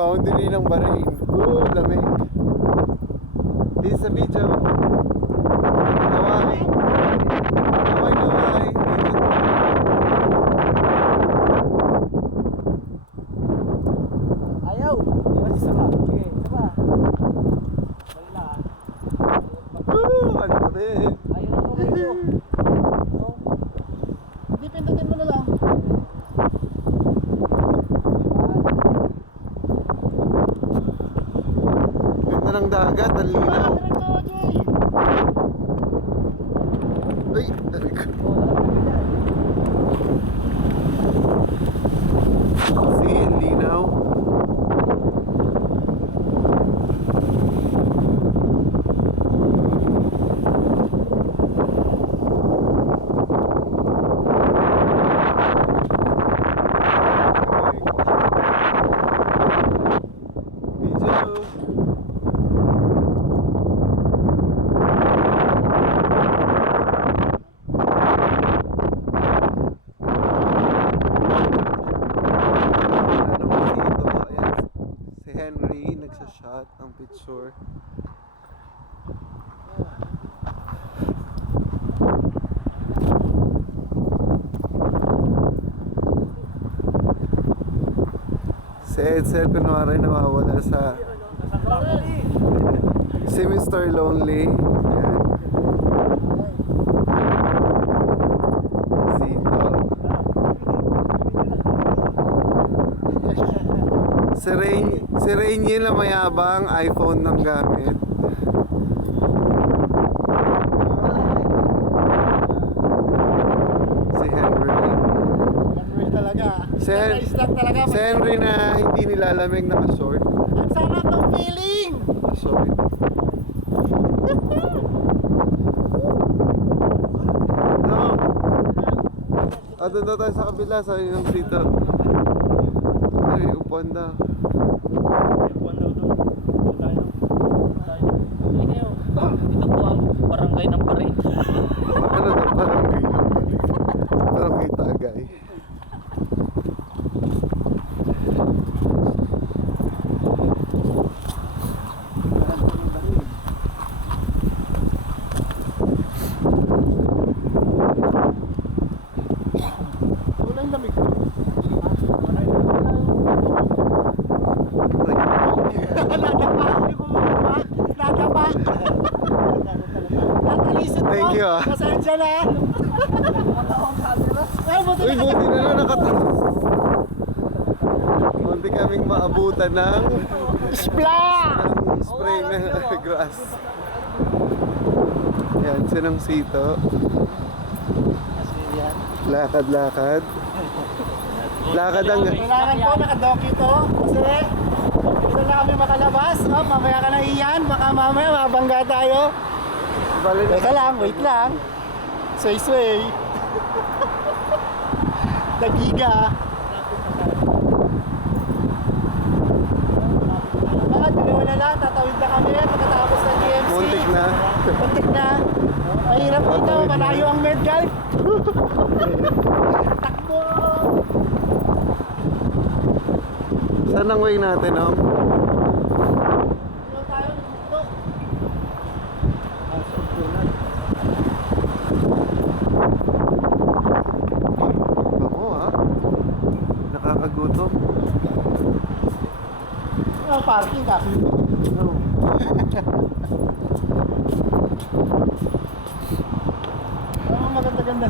Boundary ng Bahrain. Woo! Lamig. This is a video. Hawaii. Hawaii, Hawaii. Ayaw! Isa pa. Sige, isa pa. Balik na. Woo! Ang lamig. Ayaw na kayo. Hindi, pindutin mo na lang. Ganda ng dagat. Ang linaw. Ay! Tarik ko. See, ang linaw. Video. Si Henry nagsa-shot ng picture. Si Edsel kunwari nawawala sa si Mr. Lonely. Yan. Sito. Si Rainiel na mayabang, iPhone ng gamit. Si Henry. Henry talaga. Nice lang talaga. Si Henry na hindi nilalamig naka-short. Ang sarap ng feeling! Naka-short. No. Doon daw tayo sa kabila, sa inyong sito. Ay, upuan daw. Ito po ang barangay ng Bahrain. Ano daw, barangay? Barangay Tagay. Ulan lamig. Nadapa. Nadapa. Natalisod mo. Thank you, ah. Pasensya na. Ay, buti Uy, buti na lang nakatapos. Munti kaming maabutan ng spray ng grass. Yan, sinang sito. Lakad-lakad. Lakad ang... Kailangan po nakadoki to. Kasi dito na kami makalabas. Oh, mamaya ka na iyan. Baka mamaya mabangga tayo. Teka lang, wait lang. Sway. Dagiga. Mga dalawa na lang, tatawid na kami pagkatapos ng DMC. Muntik na. Muntik na. Mahirap dito, malayo ang Medgulf. Takbo! Saan ang way natin, Om? Dito tayo, dito. Bango, ha? Nakakagutom. Ang parking kasi. Ang maganda-ganda